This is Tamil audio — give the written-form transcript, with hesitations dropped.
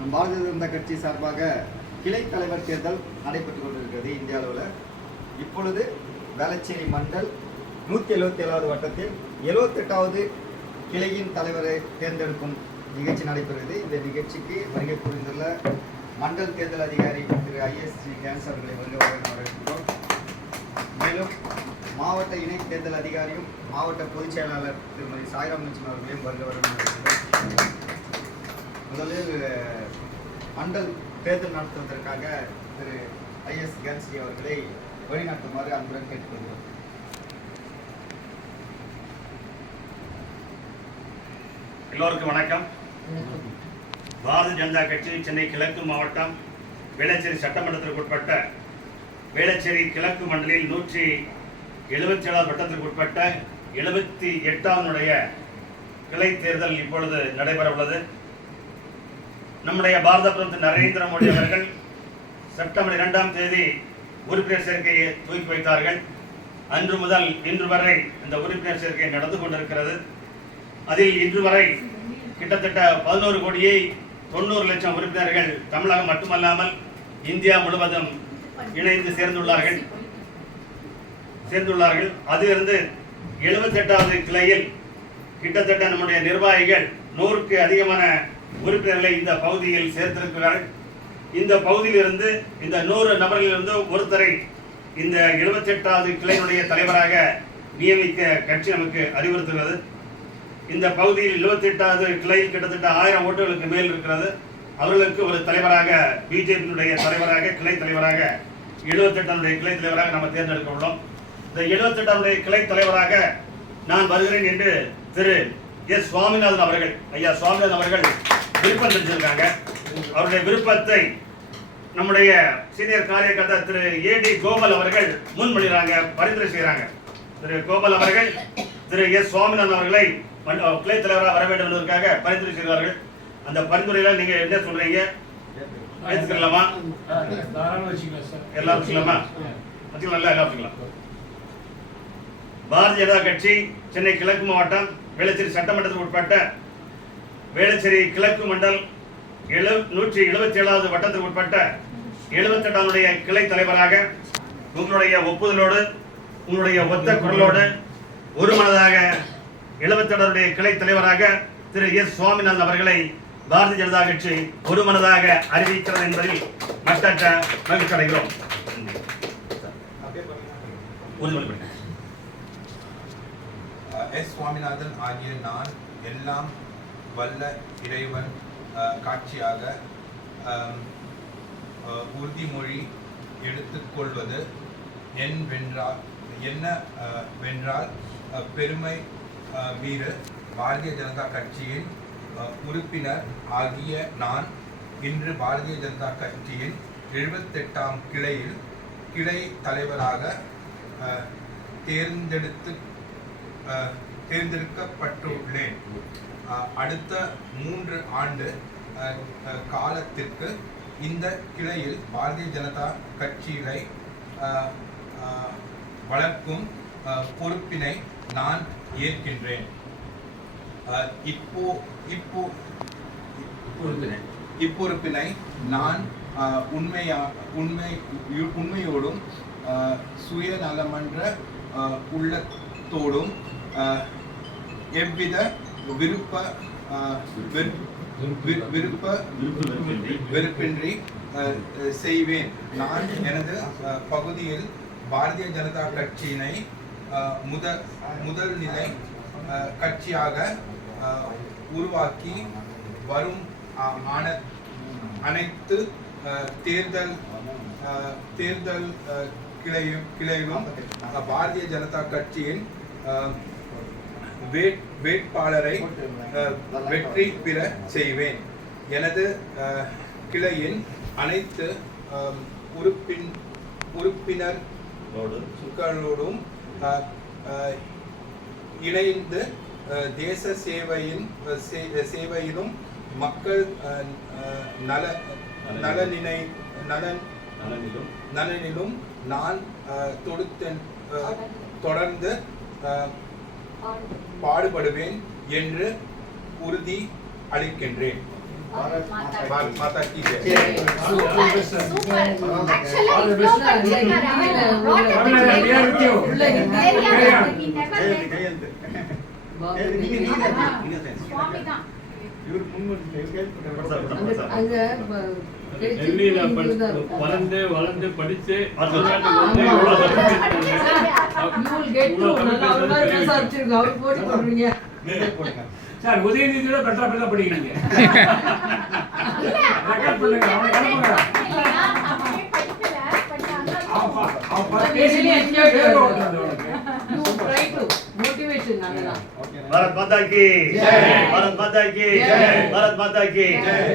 நம் பாரதிய ஜனதா கட்சி சார்பாக கிளை தலைவர் தேர்தல் நடைபெற்றுக் கொண்டிருக்கிறது இந்திய அளவில். இப்பொழுது வேளச்சேரி மண்டல் 177வது வட்டத்தில் 78வது கிளையின் தலைவரை தேர்ந்தெடுக்கும் நிகழ்ச்சி நடைபெறுகிறது. இந்த நிகழ்ச்சிக்கு வருகை புரிந்துள்ள மண்டல் தேர்தல் அதிகாரி திரு ISG கேன்ஸ் அவர்களை வரவேற்கிறோம். மேலும் மாவட்ட இணை தேர்தல் அதிகாரியும் மாவட்ட பொதுச் செயலாளர் திருமதி சாய்ராம் லட்சுமி அவர்களையும் வருகிறோம். முதலில் மண்டல் தேர்தல் நடத்துவதற்காக திரு ISG கேன்ஸ் அவர்களை வழிநடத்துமாறு அன்புடன் கேட்டுக்கொள்கிறோம். எல்லோருக்கும் வணக்கம். பாரதிய ஜனதா கட்சி சென்னை கிழக்கு மாவட்டம் வேளச்சேரி சட்டமன்றத்திற்கு உட்பட்ட வேளச்சேரி கிழக்கு மண்டலில் 177வது வட்டத்திற்கு உட்பட்ட 78வது கிளை தேர்தல் இப்பொழுது நடைபெற உள்ளது. நம்முடைய பாரத பிரதமர் நரேந்திர மோடி அவர்கள் செப்டம்பர் 2ஆம் தேதி உறுப்பினர் சேர்க்கையை துவக்கி வைத்தார்கள். அன்று முதல் இன்று வரை இந்த உறுப்பினர் சேர்க்கை நடந்து கொண்டிருக்கிறது. அதில் இன்று வரை கிட்டத்தட்ட 11,90,00,000 உறுப்பினர்கள் தமிழகம் மட்டுமல்லாமல் இந்தியா முழுவதும் இணைந்து சேர்ந்துள்ளார்கள். அதிலிருந்து 78வது கிளையில் கிட்டத்தட்ட நம்முடைய நிர்வாகிகள் 100க்கு அதிகமான உறுப்பினர்களை இந்த பகுதியில் சேர்த்திருக்கிறார்கள். இந்த பகுதியிலிருந்து இந்த 100 நபர்களிலிருந்து ஒருத்தரை இந்த 78வது கிளையினுடைய தலைவராக நியமிக்க கட்சி நமக்கு அறிவுறுத்துகிறது. இந்த பகுதியில் 78வது கிளையில் கிட்டத்தட்ட 1000 ஓட்டுகளுக்கு மேல் இருக்கிறது. அவர்களுக்கு ஒரு தலைவராக பிஜேபியினுடைய தலைவராக கிளை தலைவராக 78வது கிளை தலைவராக நாம் தேர்ந்தெடுக்க உள்ளோம். இந்த 78வது கிளை தலைவராக நான் வருகிறேன் என்று திரு S. சுவாமிநாதன் அவர்கள் ஐயா சுவாமிநாதன் அவர்கள் விருப்பம் தெரிஞ்சிருக்காங்க. அவருடைய விருப்பத்தை நம்முடைய சீனியர் காரியகர்த்தா திரு AD கோபால் அவர்கள் முன்மொழிகிறாங்க, பரிந்துரை செய்கிறாங்க. திரு கோபால் அவர்கள் திரு S. சுவாமிநாதன் அவர்களை கிளை தலைவராக வர வேண்டும் என்பதற்காக பரிந்துரை செய்கிறார்கள். அந்த பரிந்துரையில நீங்க என்ன சொல்றீங்க? ஏற்றுக்கலாமா? எல்லாரும் வச்சுக்கலாமா? எல்லாம் வச்சுக்கலாம். பாரதிய ஜனதா கட்சி சென்னை கிழக்கு மாவட்டம் வேளச்சேரி சட்டமன்றத்திற்கு உட்பட்ட வேளச்சேரி கிழக்கு மண்டல் 177வது வட்டத்திற்கு உட்பட்ட 78வது கிளை தலைவராக உங்களுடைய ஒப்புதலோடு உங்களுடைய ஒத்த குரலோடு ஒருமனதாக 78வது கிளை தலைவராக திரு S. சுவாமிநாதன் அவர்களை பாரதிய ஜனதா கட்சி ஒருமனதாக அறிவிக்கிறது என்பதில் மட்டற்ற மகிழ்ச்சி அடைகிறோம். S. சுவாமிநாதன் ஆகிய நான் எல்லாம் வல்ல இறைவன் காட்சியாக உறுதிமொழி எடுத்துக்கொள்வது என்னவென்றால் பெருமை மீது பாரதிய ஜனதா கட்சியின் உறுப்பினர் ஆகிய நான் இன்று பாரதிய ஜனதா கட்சியின் 78ஆம் கிளையில் கிளை தலைவராக தேர்ந்தெடுக்கப்பட்டுள்ளேன். அடுத்த 3 ஆண்டு காலத்திற்கு இந்த கிளையில் பாரதிய ஜனதா கட்சியை வளர்க்கும் பொறுப்பினை நான் ஏற்கின்றேன். இப்பொறுப்பினை நான் உண்மையோடும் சுயநலமன்ற உள்ளத்தோடும் எவ்வித வெறுப்பின்றி செய்வேன். நான் எனது பகுதியில் பாரதிய ஜனதா கட்சியினை முதல் நிலை கட்சியாக உருவாக்கி வரும் அனைத்து தேர்தல் கிளையிலும் பாரதிய ஜனதா கட்சியின் வேட்பாளரை வெற்றி பெற செய்வேன். எனது கிளையின் அனைத்து உறுப்பினர்களோடும் இணைந்து தேச சேவையிலும் மக்கள் நலனிலும் நான் தொடர்ந்து பாடுபடுவேன் என்று உறுதி அளிக்கின்றேன். பாரத் பாரத் மாதா கி Jai. Jai. Super. Actually, All the இவ்ளோ best. படிச்சிருக்காரு. அவர் brought up All the best. We are with you. தெரியாத Yeah. he never கையெழுத்து, read. கையெழுத்து. கையெழுத்து, நீங்க சுவாமி தான். இவர் முன்வந்து கையெழுத்து போட்டாரு. டெல்லியில வளர்ந்து வளர்ந்து படிச்சு தமிழ்நாட்டுக்கு ஆமா. வந்து இவ்வளவு certificate You will get through. நல்லா ஒரு மாதிரி பேச ஆரம்பிச்சிருங்க. அவர் போட்டு போடுறீங்க. நீங்களே போடுங்க. சார் உதயநிதியோட பெட்டரா பெட்டரா படிக்கிறீங்க. இல்ல, ரெக்கார்ட் பண்ணுங்க. அவனை கிளம்புங்க. இல்லையா? அப்படியே படிக்கல. but அங்க அவன் பேசிலே எங்கேயோ பேர் ஓடுறது உனக்கு. You try to. Motivation நல்லதான். ஓகே. பாரத் மாதா கி ஜெய். பாரத் மாதா கி ஜெய். பாரத் மாதா கி ஜெய்.